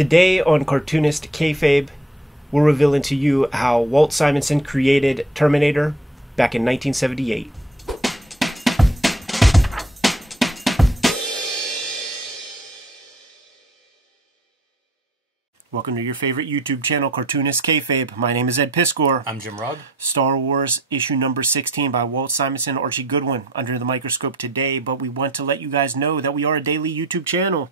Today on Cartoonist Kayfabe, we're revealing to you how Walt Simonson created Terminator back in 1978. Welcome to your favorite YouTube channel, Cartoonist Kayfabe. My name is Ed Piskor. I'm Jim Rugg. Star Wars issue number 16 by Walt Simonson, Archie Goodwin, under the microscope today, but we want to let you guys know that we are a daily YouTube channel.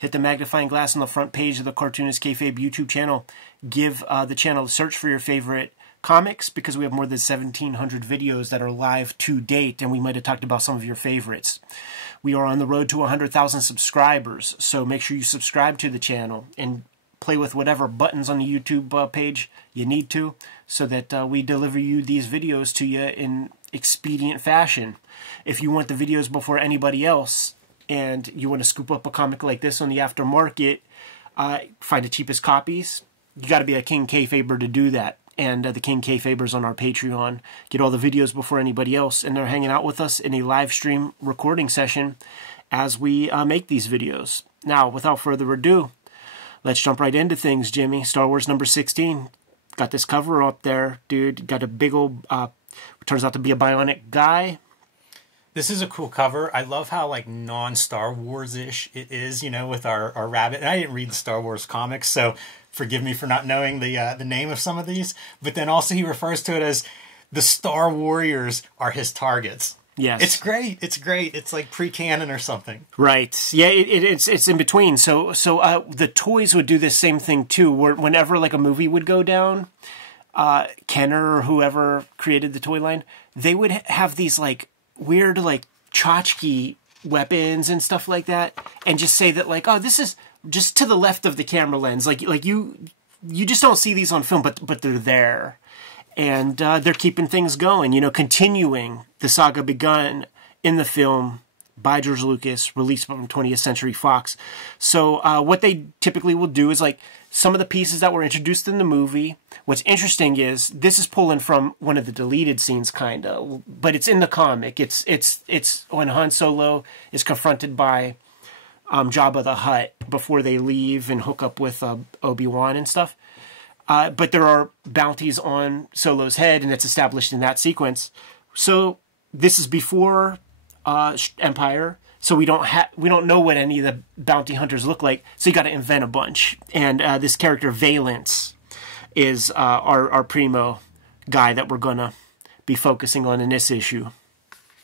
Hit the magnifying glass on the front page of the Cartoonist Kayfabe YouTube channel. Give the channel a search for your favorite comics, because we have more than 1,700 videos that are live to date, and we might have talked about some of your favorites. We are on the road to 100,000 subscribers, so make sure you subscribe to the channel and play with whatever buttons on the YouTube page you need to, so that we deliver you these videos to you in expedient fashion. If you want the videos before anybody else, and you want to scoop up a comic like this on the aftermarket, find the cheapest copies, you got to be a King Kayfaber to do that. And the King Kayfabers on our Patreon get all the videos before anybody else, and they're hanging out with us in a live stream recording session as we make these videos. Now, without further ado, let's jump right into things, Jimmy. Star Wars number 16. Got this cover up there, dude. Got a big old, turns out to be a bionic guy. This is a cool cover. I love how like non-Star Wars-ish it is, you know, with our rabbit. And I didn't read the Star Wars comics, so forgive me for not knowing the name of some of these. But then also he refers to it as the Star Warriors are his targets. Yes. It's great. It's great. It's like pre-canon or something. Right. Yeah, it's in between. So the toys would do this same thing too, where whenever like a movie would go down, Kenner or whoever created the toy line, they would have these like weird like tchotchke weapons and stuff like that, and just say that like, oh, this is just to the left of the camera lens. Like you just don't see these on film, but they're there. And they're keeping things going, you know, continuing the saga begun in the film by George Lucas, released from 20th Century Fox. So what they typically will do is, like, some of the pieces that were introduced in the movie, what's interesting is this is pulling from one of the deleted scenes, kind of, but it's in the comic. It's when Han Solo is confronted by Jabba the Hutt before they leave and hook up with Obi-Wan and stuff. But there are bounties on Solo's head, and it's established in that sequence. So this is before Empire, so we don't know what any of the bounty hunters look like. So you got to invent a bunch. And this character Valance is our primo guy that we're gonna be focusing on in this issue.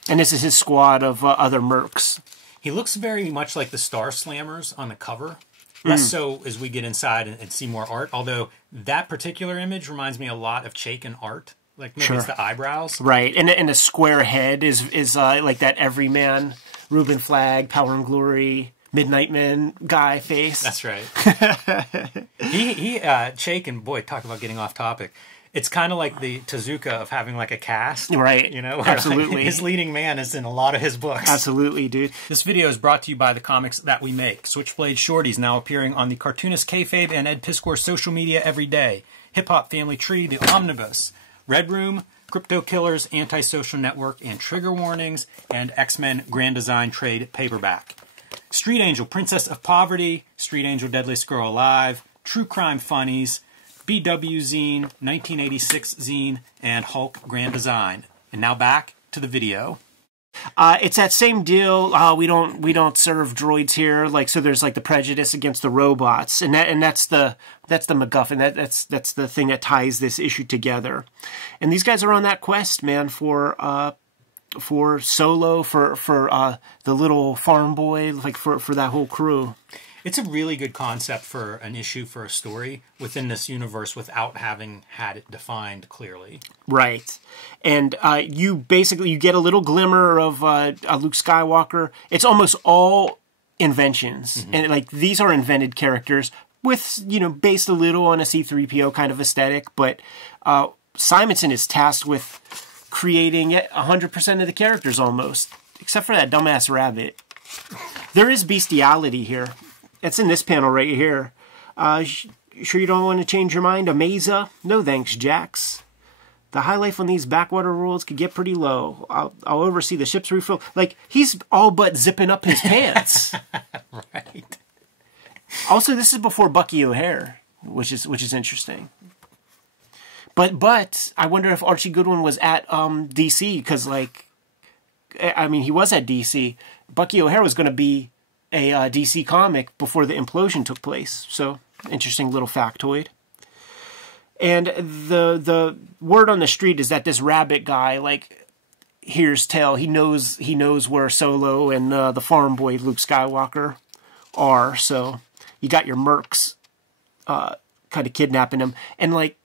And this is his squad of other mercs. He looks very much like the Star Slammers on the cover. Less so as we get inside and see more art, although that particular image reminds me a lot of Chaykin art. Like maybe it's the eyebrows. Right, and the square head is like that everyman, Reuben Flagg, Power and Glory, Midnight Man guy face. That's right. Chaykin, boy, talk about getting off topic. It's kind of like the Tezuka of having like a cast. Right. You know? Absolutely. Like his leading man is in a lot of his books. Absolutely, dude. This video is brought to you by the comics that we make. Switchblade Shorties now appearing on the Cartoonist Kayfabe and Ed Piskor social media every day. Hip Hop Family Tree, The Omnibus, Red Room, Crypto Killers, Antisocial Network, and Trigger Warnings, and X-Men Grand Design Trade Paperback. Street Angel, Princess of Poverty, Street Angel, Deadliest Girl Alive, True Crime Funnies, BW Zine, 1986 Zine, and Hulk Grand Design. And now back to the video. It's that same deal. We don't serve droids here. Like, so there's like the prejudice against the robots, and that's the MacGuffin. That's the thing that ties this issue together. And these guys are on that quest, man, for Solo, for the little farm boy, like for that whole crew. It's a really good concept for an issue, for a story within this universe without having had it defined clearly. Right. And you get a little glimmer of Luke Skywalker. It's almost all inventions. And like these are invented characters with, you know, based a little on a C-3PO kind of aesthetic. But Simonson is tasked with creating 100% of the characters almost, except for that dumbass rabbit. There is bestiality here. It's in this panel right here. Sure you don't want to change your mind, Amaza? No thanks, Jax. The high life on these backwater worlds could get pretty low. I'll oversee the ship's refill. Like, he's all but zipping up his pants. Right. Also, this is before Bucky O'Hare, which is interesting. But I wonder if Archie Goodwin was at DC, because, like, I mean, he was at DC. Bucky O'Hare was going to be a DC comic before the implosion took place. So, interesting little factoid. And the word on the street is that this rabbit guy, like, hears tell. He knows where Solo and the farm boy Luke Skywalker are. So you got your mercs kind of kidnapping him. And, like,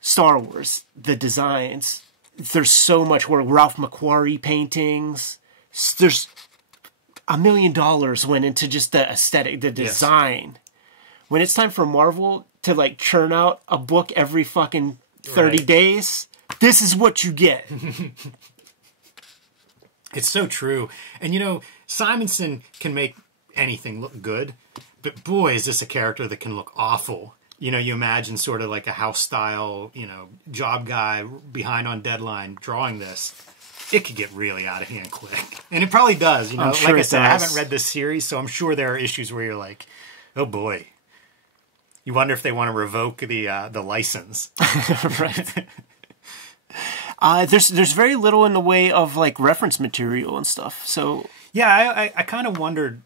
Star Wars, the designs, there's so much work. Ralph McQuarrie paintings. There's $1 million went into just the aesthetic, the design. Yes. When it's time for Marvel to, like, churn out a book every fucking 30 days, this is what you get. It's so true. And, you know, Simonson can make anything look good, but boy, is this a character that can look awful. You know, you imagine sort of like a house-style, you know, job guy behind on deadline drawing this. It could get really out of hand quick. And it probably does, you know. I'm sure like I said, I haven't read this series, so I'm sure there are issues where you're like, oh boy. You wonder if they want to revoke the license. Right. There's very little in the way of, like, reference material and stuff. So yeah, I kind of wondered,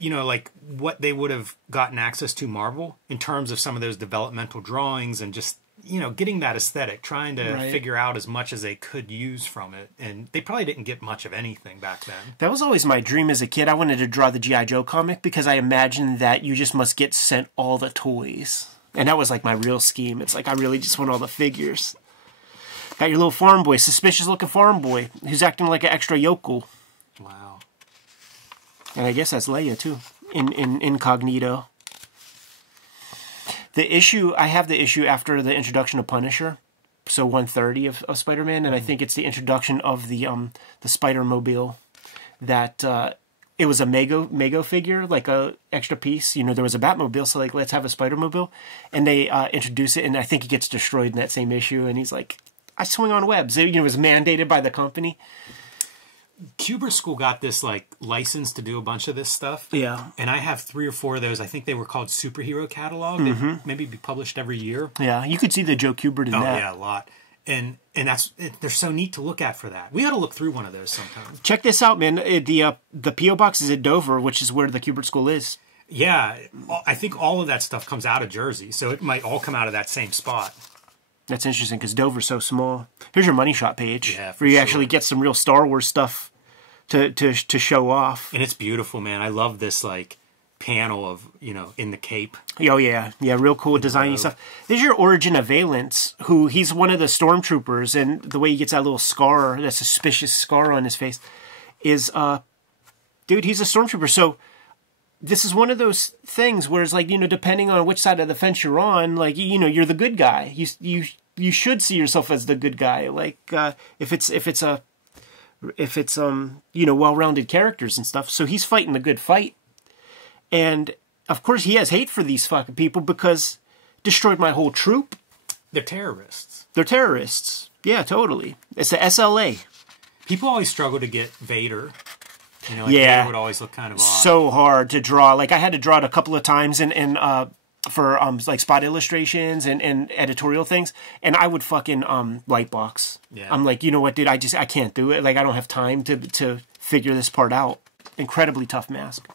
you know, like, what they would have gotten access to Marvel in terms of some of those developmental drawings and just, you know, getting that aesthetic, trying to figure out as much as they could use from it. And they probably didn't get much of anything back then. That was always my dream as a kid. I wanted to draw the G.I. Joe comic because I imagined that you just must get sent all the toys. And that was, like, my real scheme. It's like, I really just want all the figures. Got your little farm boy, suspicious looking farm boy, who's acting like an extra yokel. Wow. And I guess that's Leia, too, in incognito. I have the issue after the introduction of Punisher, so 130 of Spider-Man, and I think it's the introduction of the Spider-Mobile, that it was a Mego figure, like a extra piece. You know, there was a Batmobile, so, like, let's have a Spider-Mobile. And they introduce it, and I think he gets destroyed in that same issue, and he's like, I swing on webs. It, you know, it was mandated by the company. Kuber School got this, like, license to do a bunch of this stuff. Yeah. And I have 3 or 4 of those. I think they were called Superhero Catalog. They maybe be published every year. Yeah, you could see the Joe Kubert in that. Oh, yeah, a lot. And they're so neat to look at for that. We ought to look through one of those sometime. Check this out, man. The P.O. Box is at Dover, which is where the Kubert School is. Yeah, I think all of that stuff comes out of Jersey, so it might all come out of that same spot. That's interesting, because Dover's so small. Here's your Money Shot page, where you actually get some real Star Wars stuff to show off. And it's beautiful, man. I love this, like, panel of, you know, in the cape. Oh, yeah. Yeah, real cool designy stuff. There's your origin of Valence, who he's one of the stormtroopers, and the way he gets that little scar, that suspicious scar on his face, is, dude, he's a stormtrooper. So this is one of those things where it's like, you know, depending on which side of the fence you're on, like, you know, you're the good guy. You should see yourself as the good guy. Like, if it's you know, well-rounded characters and stuff. So he's fighting the good fight. And, of course, he has hate for these fucking people because destroyed my whole troop. They're terrorists. They're terrorists. Yeah, totally. It's the SLA. People always struggle to get Vader. You know, like Vader would always look kind of odd. So hard to draw. Like, I had to draw it a couple of times for like spot illustrations and editorial things, and I would fucking lightbox. Yeah. I'm like, you know what, dude? I can't do it. Like, I don't have time to figure this part out. Incredibly tough mask.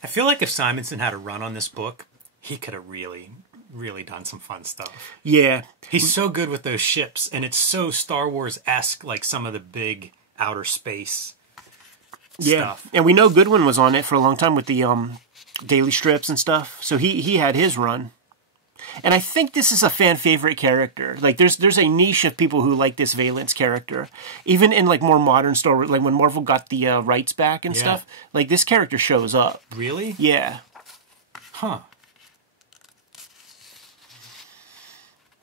I feel like if Simonson had a run on this book, he could have really, really done some fun stuff. Yeah. He's so good with those ships, and it's so Star Wars-esque, like some of the big outer space stuff. And we know Goodwin was on it for a long time with the daily strips and stuff. So he had his run. And I think this is a fan favorite character. Like, there's a niche of people who like this Valence character. Even in, like, more modern story, like when Marvel got the rights back and stuff, like, this character shows up. Really? Yeah. Huh.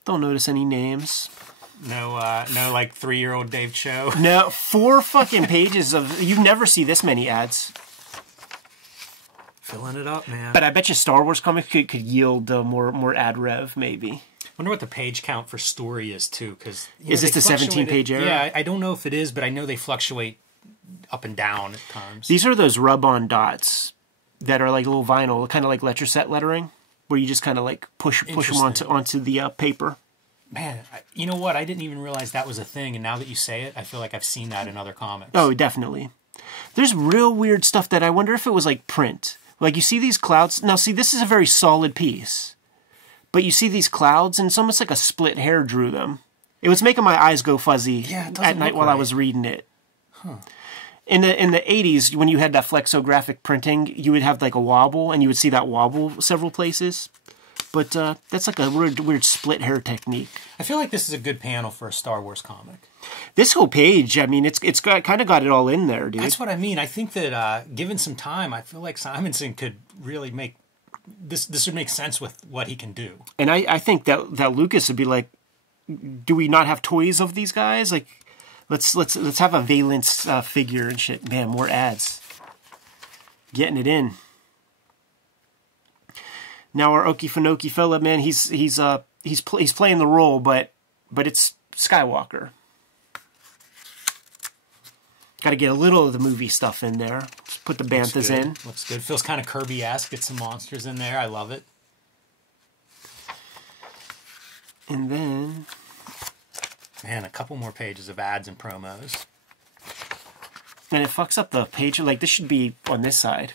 Don't notice any names. No, like 3-year-old Dave Cho. No, 4 fucking pages of. You never see this many ads. Filling it up, man. But I bet you Star Wars comic could yield more ad rev, maybe. Wonder what the page count for story is too, because is this the 17-page era? Yeah, I don't know if it is, but I know they fluctuate up and down at times. These are those rub-on dots. that are like little vinyl, kind of like letter set lettering, where you just kind of like push them onto the paper. Man, you know what? I didn't even realize that was a thing, and now that you say it, I feel like I've seen that in other comics. Oh, definitely. There's real weird stuff that I wonder if it was like print. Like you see these clouds. Now, see, this is a very solid piece, but you see these clouds, and it's almost like a split hair drew them. It was making my eyes go fuzzy at night while I was reading it. Huh. In the 80s, when you had that flexographic printing, you would have like a wobble, and you would see that wobble several places. But that's like a weird split hair technique. I feel like this is a good panel for a Star Wars comic. This whole page, I mean, it's kind of got it all in there, dude. That's what I mean. I think that given some time, I feel like Simonson could really make this. This would make sense with what he can do. And I think that Lucas would be like, do we not have toys of these guys? Like, let's have a Valence figure and shit. Man, more ads. Getting it in. Now our Okefenokee fella, man, he's playing the role, but it's Skywalker. Got to get a little of the movie stuff in there. Just put the banthas in. Looks good. Feels kind of Kirby-esque. Get some monsters in there. I love it. And then, man, a couple more pages of ads and promos. And it fucks up the page. Like this should be on this side,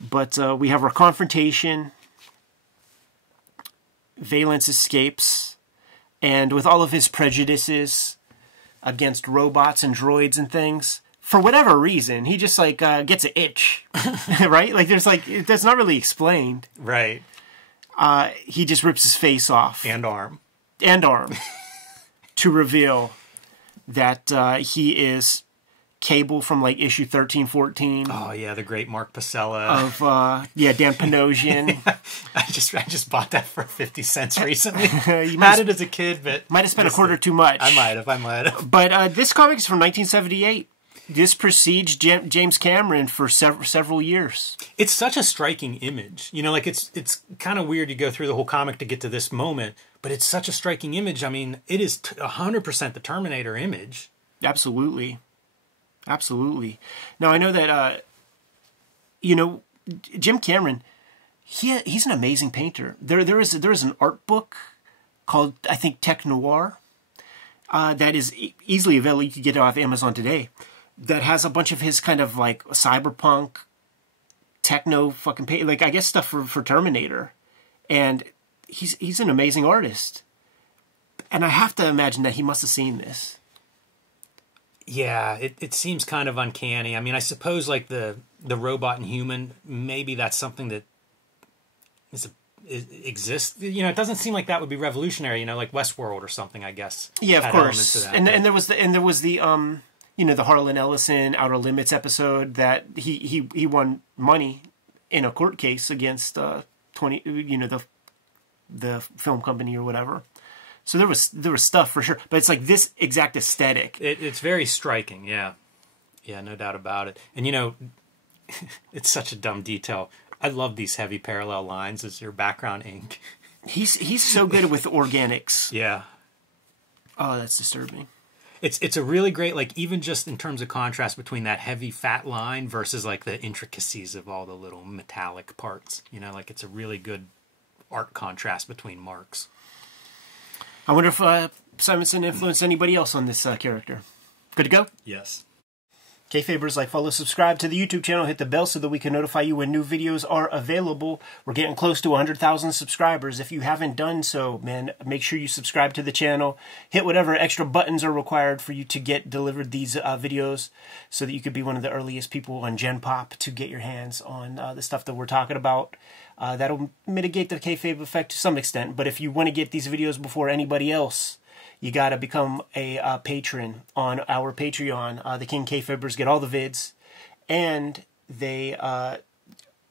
but we have our confrontation. Valence escapes, and with all of his prejudices against robots and droids and things, for whatever reason, he just like gets an itch, right? Like there's like that's not really explained, right? He just rips his face off and arm to reveal that he is Cable from like issue 13-14. Oh yeah, the great Mark Pacella of Dan Panosian. I just bought that for 50 cents recently. You had it as a kid, but might have spent a quarter too much. I might have. But this comic is from 1978. This precedes James Cameron for several years. It's such a striking image. You know, like it's kind of weird to go through the whole comic to get to this moment, but it's such a striking image. I mean, it is 100% the Terminator image. Absolutely. Absolutely. Now I know that Jim Cameron, he's an amazing painter. There is an art book called, I think, Tech Noir that is easily available. You can get it off Amazon today. That has a bunch of his kind of like cyberpunk, techno fucking paint, like I guess stuff for Terminator, and he's an amazing artist. And I have to imagine that he must have seen this. Yeah, it seems kind of uncanny. I mean, I suppose like the robot and human, maybe that's something that exists. You know, it doesn't seem like that would be revolutionary. You know, like Westworld or something. I guess. Yeah, of course. And there was the the Harlan Ellison Outer Limits episode that he won money in a court case against the film company or whatever. So there was stuff for sure, but it's like this exact aesthetic. It's very striking, yeah, no doubt about it. And you know, it's such a dumb detail. I love these heavy parallel lines as your background ink. He's so good with organics. Yeah. Oh, that's disturbing. It's a really great, like, even just in terms of contrast between that heavy fat line versus like the intricacies of all the little metallic parts. You know, like it's a really good art contrast between marks. I wonder if Simonson influenced anybody else on this character. Good to go? Yes. Kayfabers, like, follow, subscribe to the YouTube channel, hit the bell so that we can notify you when new videos are available. We're getting close to 100,000 subscribers. If you haven't done so, man, make sure you subscribe to the channel. Hit whatever extra buttons are required for you to get delivered these videos so that you could be one of the earliest people on Gen Pop to get your hands on the stuff that we're talking about. That'll mitigate the kayfabe effect to some extent, but if you want to get these videos before anybody else, you got to become a patron on our Patreon. The King Kayfabers get all the vids, and they are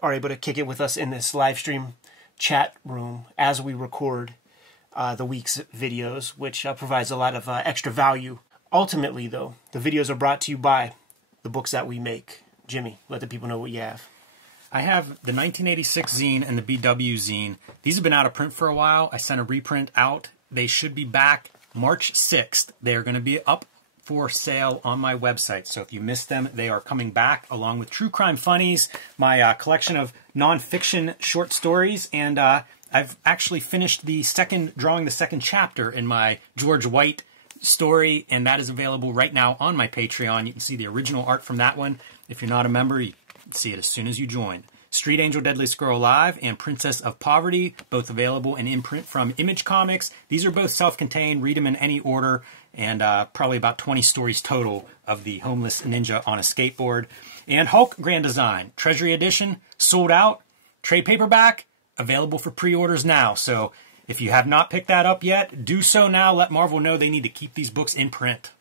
able to kick it with us in this live stream chat room as we record the week's videos, which provides a lot of extra value. Ultimately, though, the videos are brought to you by the books that we make. Jimmy, let the people know what you have. I have the 1986 zine and the BW zine. These have been out of print for a while. I sent a reprint out. They should be back March 6th. They're going to be up for sale on my website. So if you missed them, they are coming back along with True Crime Funnies, my collection of nonfiction short stories, and I've actually finished drawing the second chapter in my George White story, and that is available right now on my Patreon. You can see the original art from that one. If you're not a member, you can see it as soon as you join. Street Angel, Deadliest Girl Alive, and Princess of Poverty, both available in imprint from Image Comics. These are both self-contained. Read them in any order, and probably about 20 stories total of the homeless ninja on a skateboard. And Hulk Grand Design, Treasury Edition, sold out, trade paperback, available for pre-orders now. So if you have not picked that up yet, do so now. Let Marvel know they need to keep these books in print.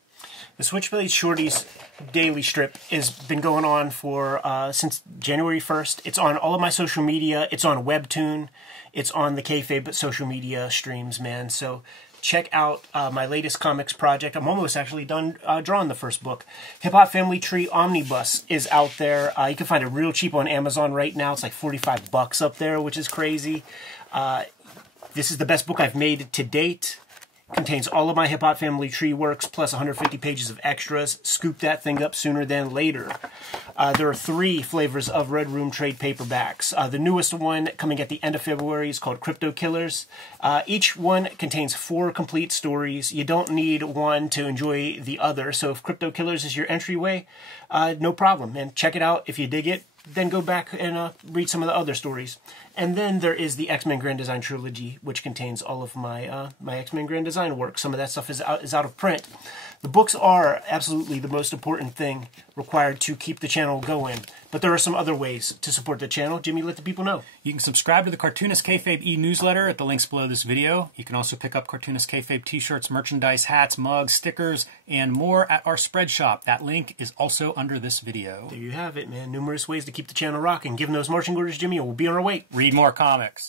The Switchblade Shorties daily strip has been going on for since January 1st. It's on all of my social media. It's on Webtoon. It's on the Kayfabe social media streams, man. So check out my latest comics project. I'm almost actually done drawing the first book. Hip Hop Family Tree Omnibus is out there. You can find it real cheap on Amazon right now. It's like $45 up there, which is crazy. This is the best book I've made to date. Contains all of my Hip Hop Family Tree works, plus 150 pages of extras. Scoop that thing up sooner than later. There are 3 flavors of Red Room trade paperbacks. The newest one, coming at the end of February, is called Crypto Killers. Each one contains 4 complete stories. You don't need one to enjoy the other. So if Crypto Killers is your entryway, no problem. And check it out. If you dig it, then go back and read some of the other stories. And then there is the X-Men Grand Design Trilogy, which contains all of my my X-Men Grand Design work. Some of that stuff is out of print. The books are absolutely the most important thing required to keep the channel going. But there are some other ways to support the channel. Jimmy, let the people know. You can subscribe to the Cartoonist Kayfabe e-newsletter at the links below this video. You can also pick up Cartoonist Kayfabe t-shirts, merchandise, hats, mugs, stickers, and more at our spread shop. That link is also under this video. There you have it, man. Numerous ways to keep the channel rocking. Give them those marching orders, Jimmy, and we'll be on our way. Read more comics.